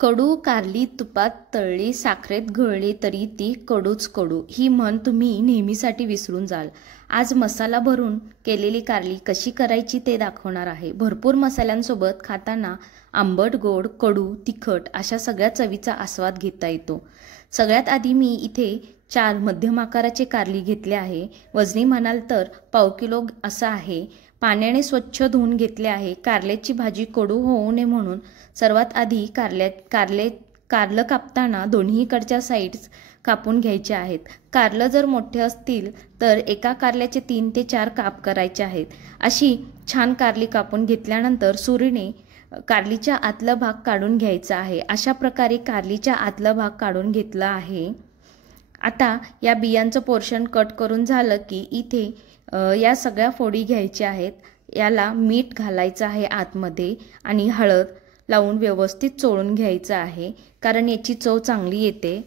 कडू कारली तुपात तळली साखरेत घोळली तरी ती कडूच कडू ही म्हण तुम्ही नेहमीसाठी विसरून जाल। आज मसाला भरून केलेली कारली कशी करायची ते दाखवणार आहे। भरपूर मसाल्यांसोबत खाताना आंबट गोड कडू तिखट अशा सगळ्या चवीचा आस्वाद घेता येतो। सगळ्यात आधी मी इथे 4 मध्यम आकाराचे कारली घेतले आहे। वजनी म्हणाल तर पाव किलो असा आहे। पाण्याने स्वच्छ धुवून घेतले आहे। कारल्याची भाजी कडू होऊ नये म्हणून सर्वात आधी कारलं कापताना दोन्हीकडच्या साइड्स कापून घ्यायचे आहेत। कारलं जर मोठे असतील तर एका कारल्याचे 3 ते 4 काप करायचे आहेत। अशी छान कारली कापून घेतल्यानंतर सुरीने कारलीचा आतला भाग काढून घ्यायचा आहे। अशा प्रकारे कारलीचा आतला भाग काढून घेतला आहे। आता या बियांचं पोर्शन कट करून झालं की इथे या सगळ्या फोडी घ्यायच्या आहेत। याला मीठ घालायचं आहे आतमध्ये आणि हळद लावून व्यवस्थित चोळून घ्यायचं आहे, कारण याची चव चांगली येते।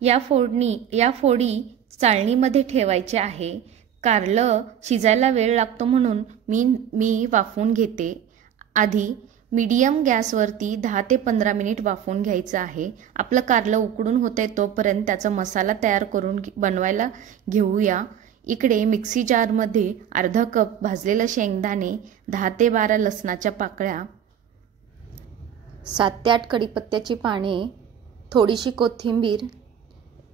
या फोडी चाळणीमध्ये ठेवायचे आहे। कारलं शिजायला वेळ लागतो म्हणून मी वाफवून घेते। आधी मीडियम गॅसवरती 10 ते 15 मिनिट वाफवून घ्यायचं आहे। आपलं कारलं उकडून होतंय तोपर्यंत त्याचा मसाला तयार करून बनवायला घेऊया। इकडे मिक्सी जारमध्ये अर्धा कप भाजलेले शेंगदाणे, 10 ते 12 लसणाच्या पाकळ्या, 7 ते 8 कढीपत्त्याची पाने, थोडीशी कोथिंबीर,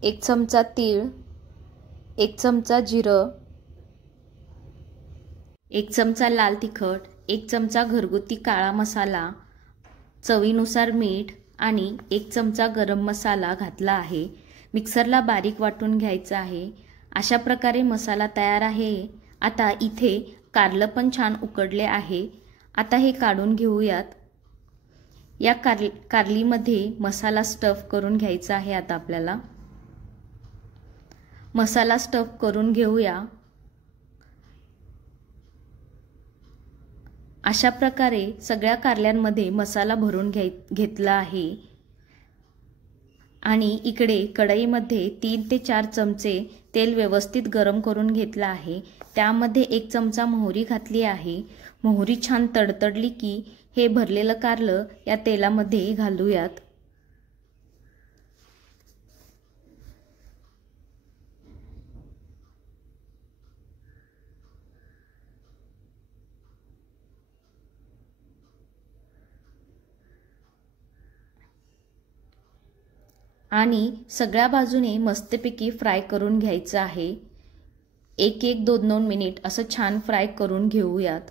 1 चमचा तीळ, 1 चमचा जिरं, 1 चमचा लाल तिखट, 1 चमचा घरगुती काळा मसाला, चवीनुसार मीठ आणि 1 चमचा गरम मसाला घातला आहे। मिक्सरला बारीक वाटून घ्यायचा आहे। अशा प्रकारे मसाला तयार आहे। आता इथे कारलं पण छान उकडले आहे। आता हे काढून घेऊयात। या कारलीमध्ये मसाला स्टफ करून घ्यायचा आहे। आता आपल्याला मसाला स्टफ करून घेऊया। अशा प्रकारे सगळ्या कारल्यांमध्ये मसाला भरून घेतला आहे आणि इकडे कढईमध्ये 3 ते 4 चमचे तेल व्यवस्थित गरम करून घेतला आहे। त्यामध्ये 1 चमचा मोहरी घातली आहे। मोहरी छान तडतडली की हे भरलेलं कारलं या तेलामध्ये घालूयात। आणि सगळ्या बाजूने मस्तपैकी फ्राय करून घ्यायचं आहे। 1-2 मिनिट असं छान फ्राय करून घेऊयात।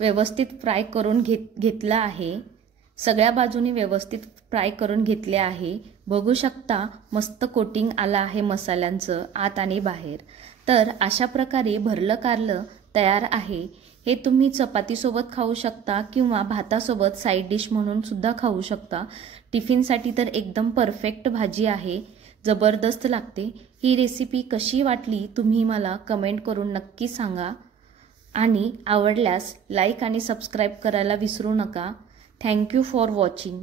व्यवस्थित फ्राय करून घेतला आहे। सगळ्या बाजूने व्यवस्थित फ्राय करून घेतले आहे। बघू शकता मस्त कोटिंग आला आहे मसाल्यांचं आत आणि बाहेर। तर अशा प्रकारे भरलं कारलं तयार आहे। हे तुम्ही चपातीसोबत खाऊ शकता किंवा भातासोबत साइड डिश म्हणून सुद्धा खाऊ शकता। टिफिनसाठी तर एकदम परफेक्ट भाजी आहे। जबरदस्त लागते। ही रेसिपी कशी वाटली तुम्ही मला कमेंट करून नक्की सांगा आणि आवडल्यास लाईक आणि सबस्क्राईब करायला विसरू नका। Thank you for watching.